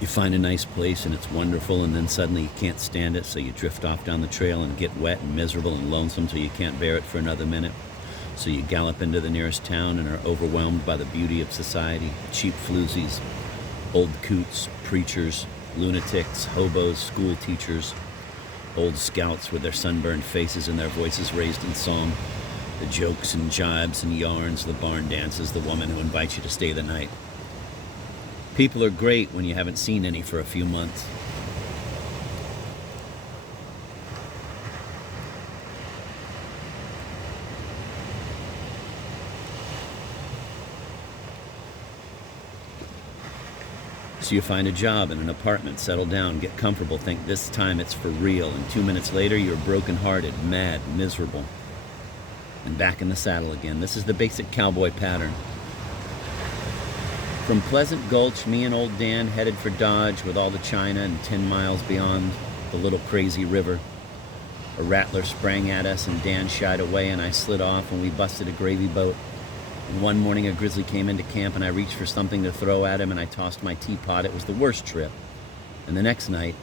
You find a nice place and it's wonderful, and then suddenly you can't stand it, so you drift off down the trail and get wet and miserable and lonesome till you can't bear it for another minute. So you gallop into the nearest town and are overwhelmed by the beauty of society, cheap floozies, old coots, preachers, lunatics, hobos, school teachers, old scouts with their sunburned faces and their voices raised in song, the jokes and jibes and yarns, the barn dances, the woman who invites you to stay the night. People are great when you haven't seen any for a few months. So you find a job in an apartment, settle down, get comfortable, think this time it's for real, and 2 minutes later you're broken-hearted, mad, miserable, and back in the saddle again. This is the basic cowboy pattern. From Pleasant Gulch, me and old Dan headed for Dodge with all the China, and 10 miles beyond the little crazy river. A rattler sprang at us and Dan shied away and I slid off and we busted a gravy boat. And one morning a grizzly came into camp and I reached for something to throw at him and I tossed my teapot. It was the worst trip. And the next night,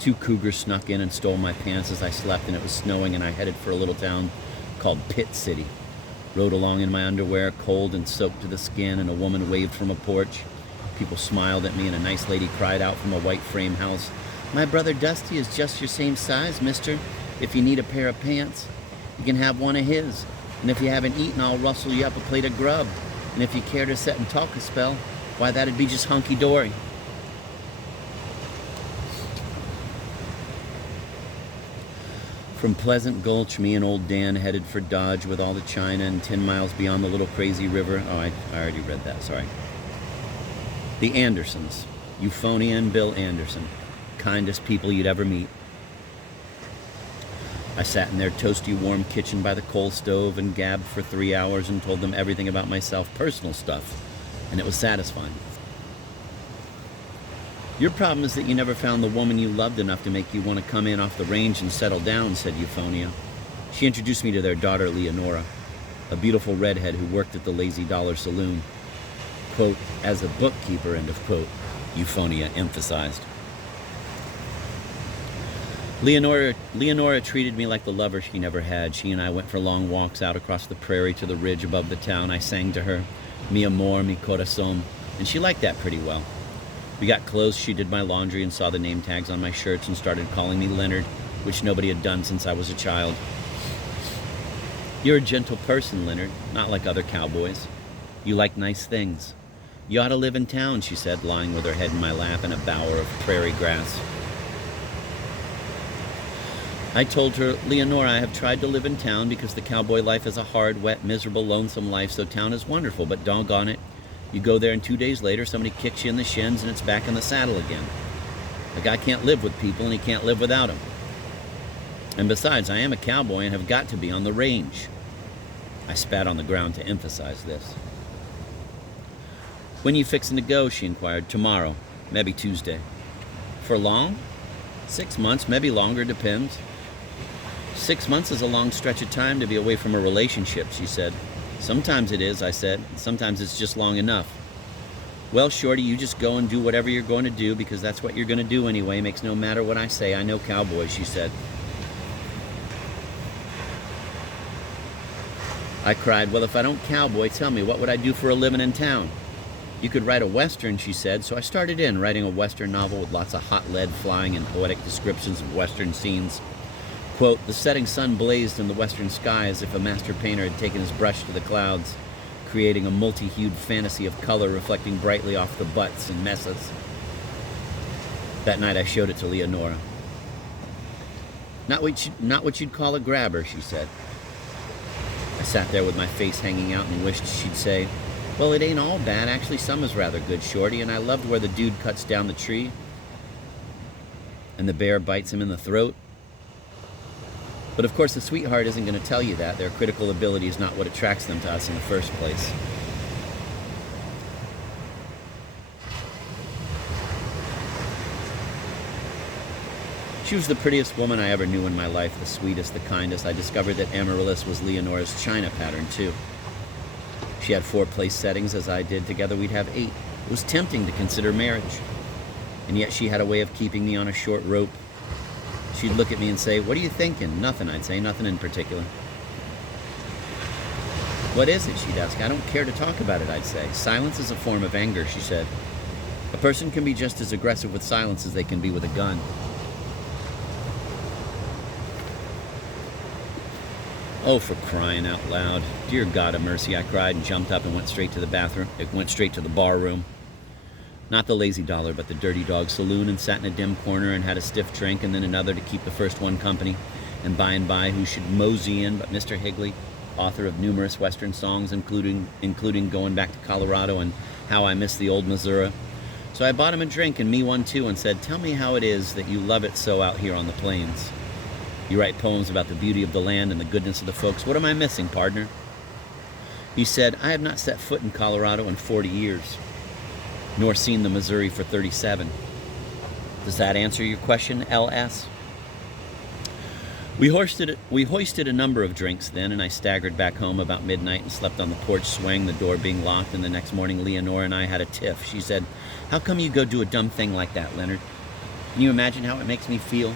2 cougars snuck in and stole my pants as I slept, and it was snowing and I headed for a little town called Pit City. Rode along in my underwear, cold and soaked to the skin, and a woman waved from a porch. People smiled at me, and a nice lady cried out from a white frame house, "My brother Dusty is just your same size, mister. If you need a pair of pants, you can have one of his. And if you haven't eaten, I'll rustle you up a plate of grub. And if you care to sit and talk a spell, why, that'd be just hunky-dory." From Pleasant Gulch, me and old Dan headed for Dodge with all the China, and 10 miles beyond the little crazy river. Oh, I already read that, sorry. The Andersons, Euphonia and Bill Anderson, kindest people you'd ever meet. I sat in their toasty, warm kitchen by the coal stove and gabbed for 3 hours and told them everything about myself, personal stuff, and it was satisfying. "Your problem is that you never found the woman you loved enough to make you want to come in off the range and settle down," said Euphonia. She introduced me to their daughter, Leonora, a beautiful redhead who worked at the Lazy Dollar Saloon. Quote, "as a bookkeeper," end of quote, Euphonia emphasized. Leonora treated me like the lover she never had. She and I went for long walks out across the prairie to the ridge above the town. I sang to her, "Mi amor, mi corazón," and she liked that pretty well. We got close, she did my laundry and saw the name tags on my shirts and started calling me Leonard, which nobody had done since I was a child. "You're a gentle person, Leonard, not like other cowboys. You like nice things. You ought to live in town," she said, lying with her head in my lap in a bower of prairie grass. I told her, "Leonora, I have tried to live in town because the cowboy life is a hard, wet, miserable, lonesome life, so town is wonderful, but doggone it, you go there and 2 days later somebody kicks you in the shins and it's back in the saddle again. A guy can't live with people and he can't live without them. And besides, I am a cowboy and have got to be on the range." I spat on the ground to emphasize this. "When you fixing to go?" she inquired. "Tomorrow, maybe Tuesday." "For long?" 6 months, maybe longer, depends." 6 months is a long stretch of time to be away from a relationship," she said. "Sometimes it is," I said. "Sometimes it's just long enough." "Well, Shorty, you just go and do whatever you're going to do, because that's what you're going to do anyway. Makes no matter what I say. I know cowboys," she said. I cried, "Well, if I don't cowboy, tell me, what would I do for a living in town?" "You could write a Western," she said. So I started in, writing a Western novel with lots of hot lead flying and poetic descriptions of Western scenes. Quote, "The setting sun blazed in the western sky as if a master painter had taken his brush to the clouds, creating a multi-hued fantasy of color reflecting brightly off the butts and messes." That night I showed it to Leonora. Not what you'd call a grabber," she said. I sat there with my face hanging out and wished she'd say, "Well, it ain't all bad. Actually, some is rather good, Shorty, and I loved where the dude cuts down the tree and the bear bites him in the throat. But of course, the sweetheart isn't going to tell you that. Their critical ability is not what attracts them to us in the first place." She was the prettiest woman I ever knew in my life, the sweetest, the kindest. I discovered that Amaryllis was Leonora's China pattern, too. She had 4 place settings, as I did. Together we'd have 8. It was tempting to consider marriage. and yet she had a way of keeping me on a short rope. She'd look at me and say, "What are you thinking?" "Nothing," I'd say, "nothing in particular." "What is it?" she'd ask. "I don't care to talk about it," I'd say. "Silence is a form of anger," she said. "A person can be just as aggressive with silence as they can be with a gun." Oh, for crying out loud. Dear God of mercy, I cried and jumped up and went straight to the bathroom. It went straight to the bar room. Not the Lazy Dollar, but the Dirty Dog Saloon, and sat in a dim corner and had a stiff drink and then another to keep the first one company. And by, who should mosey in but Mr. Higley, author of numerous Western songs, including Going Back to Colorado and How I Miss the Old Missouri. So I bought him a drink and me one too and said, "Tell me how it is that you love it so out here on the plains. You write poems about the beauty of the land and the goodness of the folks. What am I missing, partner?" He said, "I have not set foot in Colorado in 40 years, nor seen the Missouri for 37. Does that answer your question, LS? We hoisted a number of drinks then, and I staggered back home about midnight and slept on the porch swing, the door being locked, and the next morning Leonora and I had a tiff. She said, "How come you go do a dumb thing like that, Leonard? Can you imagine how it makes me feel?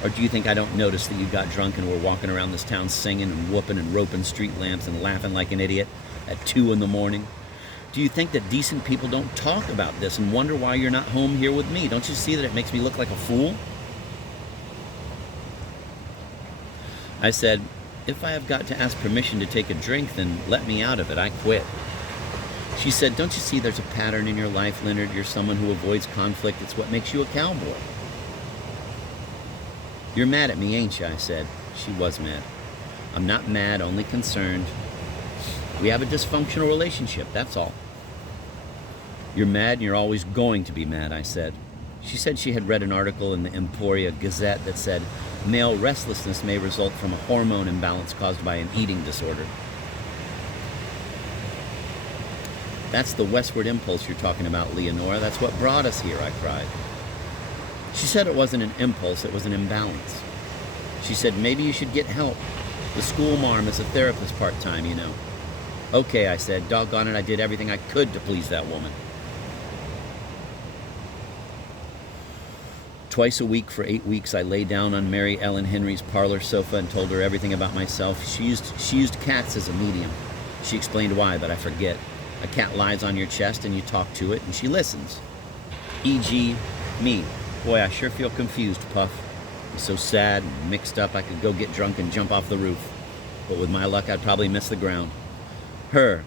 Or do you think I don't notice that you got drunk and were walking around this town singing and whooping and roping street lamps and laughing like an idiot at 2 in the morning? Do you think that decent people don't talk about this and wonder why you're not home here with me? Don't you see that it makes me look like a fool?" I said, "If I have got to ask permission to take a drink, then let me out of it. I quit." She said, "Don't you see there's a pattern in your life, Leonard? You're someone who avoids conflict. It's what makes you a cowboy." "You're mad at me, ain't you?" I said. She was mad. "I'm not mad, only concerned. We have a dysfunctional relationship, that's all." "You're mad and you're always going to be mad," I said. She said she had read an article in the Emporia Gazette that said male restlessness may result from a hormone imbalance caused by an eating disorder. "That's the westward impulse you're talking about, Leonora. That's what brought us here," I cried. She said it wasn't an impulse, it was an imbalance. She said, "Maybe you should get help. The school marm is a therapist part-time, you know." "Okay," I said. Doggone it, I did everything I could to please that woman. Twice a week for 8 weeks, I lay down on Mary Ellen Henry's parlor sofa and told her everything about myself. She used cats as a medium. She explained why, but I forget. A cat lies on your chest and you talk to it and she listens. E.g., me. Boy, I sure feel confused, Puff. I'm so sad and mixed up I could go get drunk and jump off the roof. But with my luck, I'd probably miss the ground. Her.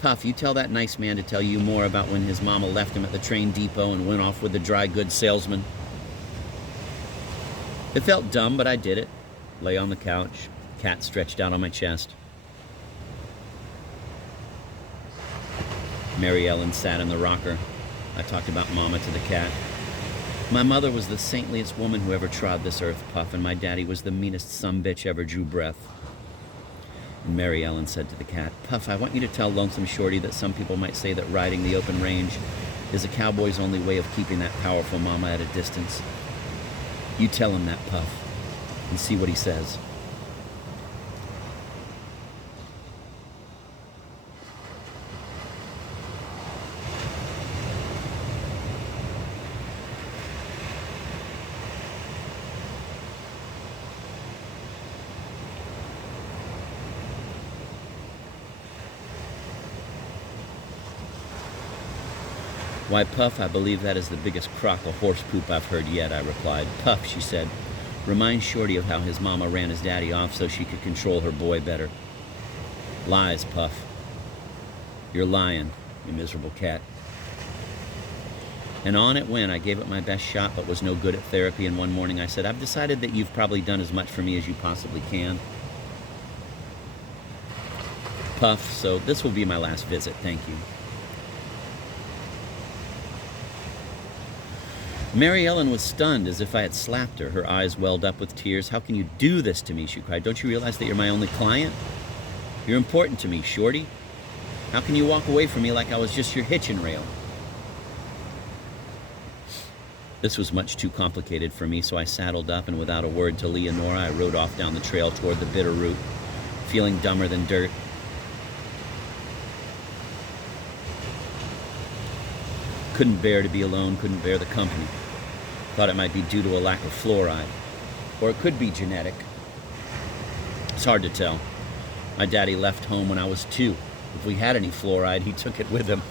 "Puff, you tell that nice man to tell you more about when his mama left him at the train depot and went off with the dry goods salesman." It felt dumb, but I did it. Lay on the couch, cat stretched out on my chest. Mary Ellen sat in the rocker. I talked about Mama to the cat. "My mother was the saintliest woman who ever trod this earth, Puff, and my daddy was the meanest sumbitch ever drew breath." And Mary Ellen said to the cat, "Puff, I want you to tell Lonesome Shorty that some people might say that riding the open range is a cowboy's only way of keeping that powerful mama at a distance. You tell him that, Puff, and see what he says." "Why, Puff, I believe that is the biggest crock of horse poop I've heard yet," I replied. "Puff," she said, "remind Shorty of how his mama ran his daddy off so she could control her boy better." "Lies, Puff. You're lying, you miserable cat." And on it went. I gave it my best shot, but was no good at therapy, and one morning I said, "I've decided that you've probably done as much for me as you possibly can, Puff, so this will be my last visit, thank you." Mary Ellen was stunned, as if I had slapped her. Her eyes welled up with tears. "How can you do this to me?" she cried. "Don't you realize that you're my only client? You're important to me, Shorty. How can you walk away from me like I was just your hitching rail?" This was much too complicated for me, so I saddled up, and without a word to Leonora, I rode off down the trail toward the Bitter Root, feeling dumber than dirt. Couldn't bear to be alone, couldn't bear the company. Thought it might be due to a lack of fluoride. Or it could be genetic. It's hard to tell. My daddy left home when I was 2. If we had any fluoride, he took it with him.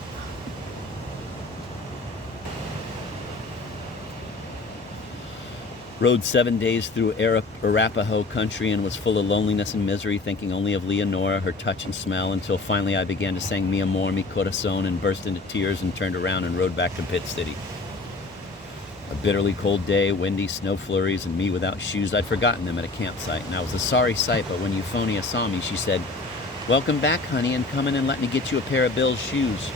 Rode 7 days through Arapaho country and was full of loneliness and misery, thinking only of Leonora, her touch and smell, until finally I began to sing Mi Amor, Mi Corazon and burst into tears and turned around and rode back to Pitt City. A bitterly cold day, windy, snow flurries, and me without shoes. I'd forgotten them at a campsite, and I was a sorry sight, but when Euphonia saw me, she said, "Welcome back, honey, and come in and let me get you a pair of Bill's shoes."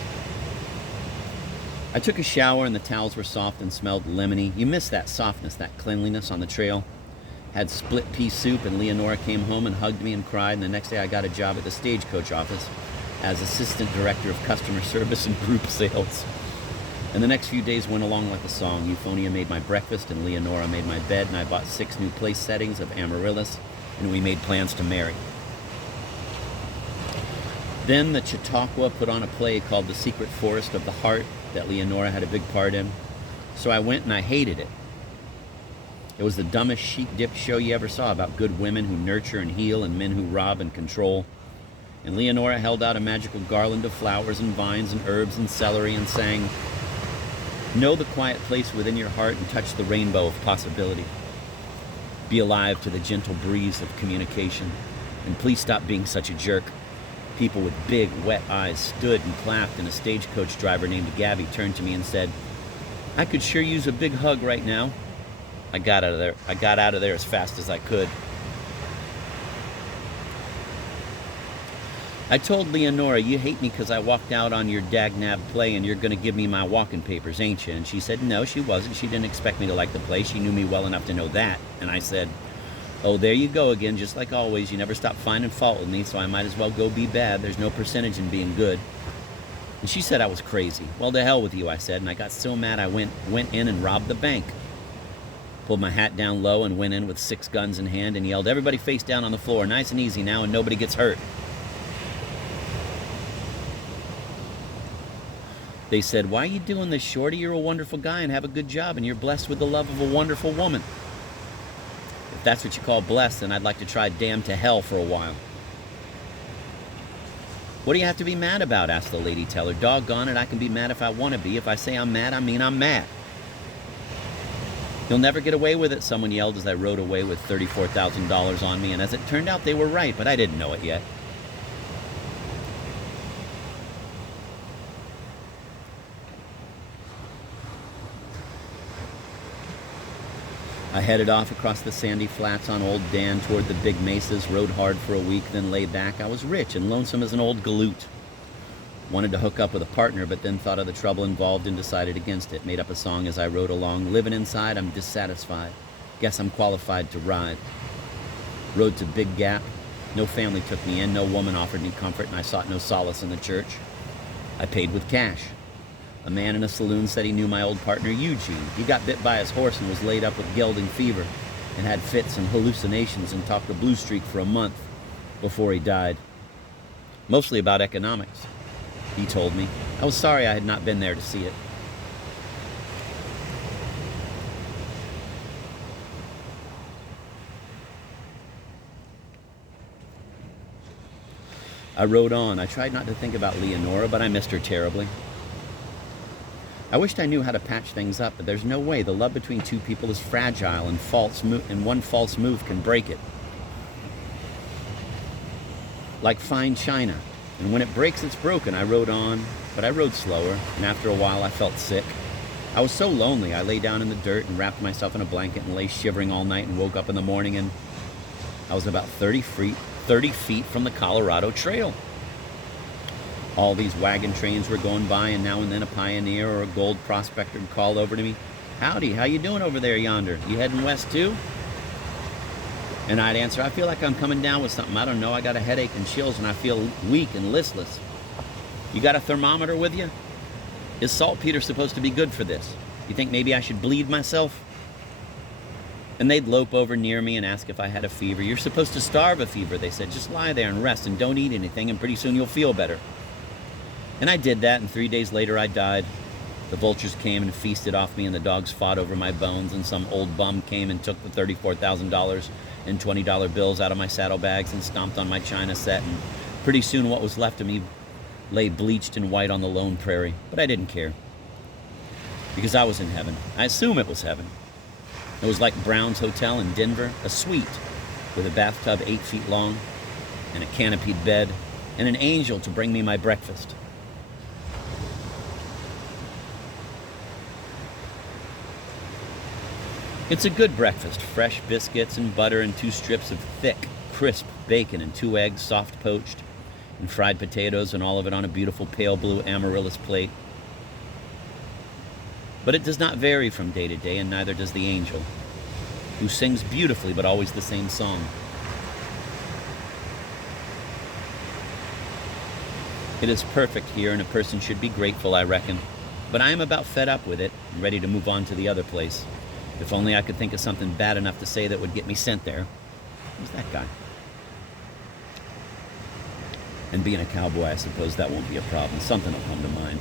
I took a shower and the towels were soft and smelled lemony. You miss that softness, that cleanliness on the trail. Had split pea soup and Leonora came home and hugged me and cried, and the next day I got a job at the stagecoach office as assistant director of customer service and group sales. And the next few days went along like a song. Euphonia made my breakfast and Leonora made my bed, and I bought 6 new place settings of amaryllis, and we made plans to marry. Then the Chautauqua put on a play called The Secret Forest of the Heart that Leonora had a big part in. So I went and I hated it. It was the dumbest sheep dip show you ever saw, about good women who nurture and heal and men who rob and control. And Leonora held out a magical garland of flowers and vines and herbs and celery and sang, "Know the quiet place within your heart and touch the rainbow of possibility. Be alive to the gentle breeze of communication. And please stop being such a jerk." People with big, wet eyes stood and clapped, and a stagecoach driver named Gabby turned to me and said, "I could sure use a big hug right now." I got out of there as fast as I could. I told Leonora, "You hate me because I walked out on your dagnab play and you're going to give me my walking papers, ain't you?" And she said no, she wasn't. She didn't expect me to like the play. She knew me well enough to know that. And I said, "Oh, there you go again, just like always. You never stop finding fault with me, so I might as well go be bad. There's no percentage in being good." And she said I was crazy. "Well, to hell with you," I said, and I got so mad I went in and robbed the bank. Pulled my hat down low and went in with 6 guns in hand and yelled, "Everybody face down on the floor, nice and easy now, and nobody gets hurt." They said, "Why are you doing this, Shorty? You're a wonderful guy and have a good job, and you're blessed with the love of a wonderful woman." If that's what you call blessed, then I'd like to try damn to hell for a while. "What do you have to be mad about?" asked the lady teller. "Doggone it, I can be mad if I want to be. If I say I'm mad, I mean I'm mad." "You'll never get away with it," someone yelled as I rode away with $34,000 on me, and as it turned out, they were right, but I didn't know it yet. I headed off across the sandy flats on Old Dan toward the big mesas, rode hard for a week, then lay back. I was rich and lonesome as an old galoot. Wanted to hook up with a partner, but then thought of the trouble involved and decided against it. Made up a song as I rode along. Living inside, I'm dissatisfied. Guess I'm qualified to ride. Rode to Big Gap. No family took me in, no woman offered me comfort, and I sought no solace in the church. I paid with cash. A man in a saloon said he knew my old partner, Eugene. He got bit by his horse and was laid up with gelding fever and had fits and hallucinations and talked a blue streak for a month before he died. Mostly about economics, he told me. I was sorry I had not been there to see it. I rode on. I tried not to think about Leonora, but I missed her terribly. I wished I knew how to patch things up, but there's no way. The love between 2 people is fragile, and one false move can break it. Like fine china. And when it breaks, it's broken. I rode on, but I rode slower, and after a while I felt sick. I was so lonely, I lay down in the dirt and wrapped myself in a blanket and lay shivering all night and woke up in the morning, and I was about 30 feet from the Colorado Trail. All these wagon trains were going by, and now and then a pioneer or a gold prospector would call over to me. "Howdy, how you doing over there yonder? You heading west too?" And I'd answer, "I feel like I'm coming down with something. I don't know, I got a headache and chills and I feel weak and listless." "You got a thermometer with you? Is saltpeter supposed to be good for this? You think maybe I should bleed myself?" And they'd lope over near me and ask if I had a fever. "You're supposed to starve a fever," they said. "Just lie there and rest and don't eat anything, and pretty soon you'll feel better." And I did that, and 3 days later I died. The vultures came and feasted off me, and the dogs fought over my bones, and some old bum came and took the $34,000 in $20 bills out of my saddlebags and stomped on my china set, and pretty soon what was left of me lay bleached in white on the lone prairie. But I didn't care, because I was in heaven. I assume it was heaven. It was like Brown's Hotel in Denver, a suite with a bathtub 8 feet long and a canopied bed and an angel to bring me my breakfast. It's a good breakfast: fresh biscuits and butter and 2 strips of thick, crisp bacon and 2 eggs, soft poached, and fried potatoes, and all of it on a beautiful pale blue amaryllis plate. But it does not vary from day to day, and neither does the angel, who sings beautifully but always the same song. It is perfect here, and a person should be grateful, I reckon. But I am about fed up with it and ready to move on to the other place. If only I could think of something bad enough to say that would get me sent there. Who's that guy? And being a cowboy, I suppose that won't be a problem. Something will come to mind.